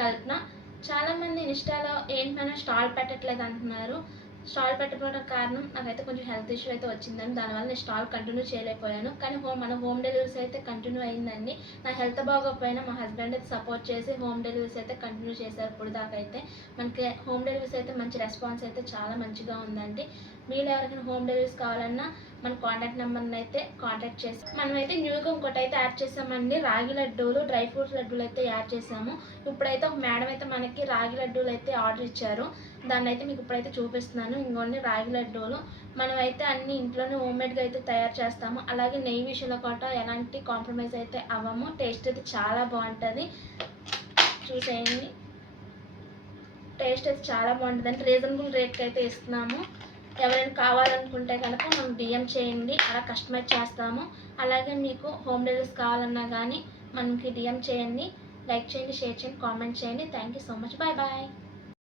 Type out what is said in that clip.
కల్పన. చాలామంది ఇన్‌స్టాలో ఏంటన్నా స్టాల్ పెట్టట్లేదు అంటున్నారు. స్టాల్ పెట్టకపోవడానికి కారణం నాకైతే కొంచెం హెల్త్ ఇష్యూ అయితే వచ్చిందండి. దానివల్ల నేను స్టాల్ కంటిన్యూ చేయలేకపోయాను. కానీ మన హోమ్ డెలివరీస్ అయితే కంటిన్యూ అయిందండి. నా హెల్త్ బాగోకపోయినా మా హస్బెండ్ అయితే సపోర్ట్ చేసి హోమ్ డెలివరీస్ అయితే కంటిన్యూ చేశారు ఇప్పుడు దాకా అయితే. మనకి హోమ్ డెలివరీస్ అయితే మంచి రెస్పాన్స్ అయితే చాలా మంచిగా ఉందండి. మీరు ఎవరికైనా హోమ్ డెలివరీస్ కావాలన్నా మన కాంటాక్ట్ నెంబర్ని అయితే కాంటాక్ట్ చేసి మనమైతే న్యూగా ఇంకోటి అయితే యాడ్ చేసామండి. రాగి లడ్డూలు, డ్రై ఫ్రూట్స్ లడ్డూలు అయితే యాడ్ చేసాము. ఇప్పుడైతే ఒక మేడం అయితే మనకి రాగి లడ్డూలు అయితే ఆర్డర్ ఇచ్చారు. దాన్ని అయితే మీకు ఇప్పుడైతే చూపిస్తున్నాను. ఇంకోండి రాగి లడ్డూలు. మనమైతే అన్ని ఇంట్లోనే హోమ్మేడ్గా అయితే తయారు చేస్తాము. అలాగే నెయ్యి విషయంలో కూడా ఎలాంటి కాంప్రమైజ్ అయితే అవ్వము. టేస్ట్ అయితే చాలా బాగుంటుంది. చూసేయండి, టేస్ట్ అయితే చాలా బాగుంటుందండి. రీజనబుల్ రేట్కి అయితే ఇస్తున్నాము. ఎవరైనా కావాలనుకుంటే కనుక మనం డిఎం చేయండి, అలా కస్టమైజ్ చేస్తాము. అలాగే మీకు హోమ్ డెలివరీస్ కావాలన్నా కానీ మనకి డిఎం చేయండి. లైక్ చేయండి, షేర్ చేయండి, కామెంట్ చేయండి. Thank you so much. Bye bye.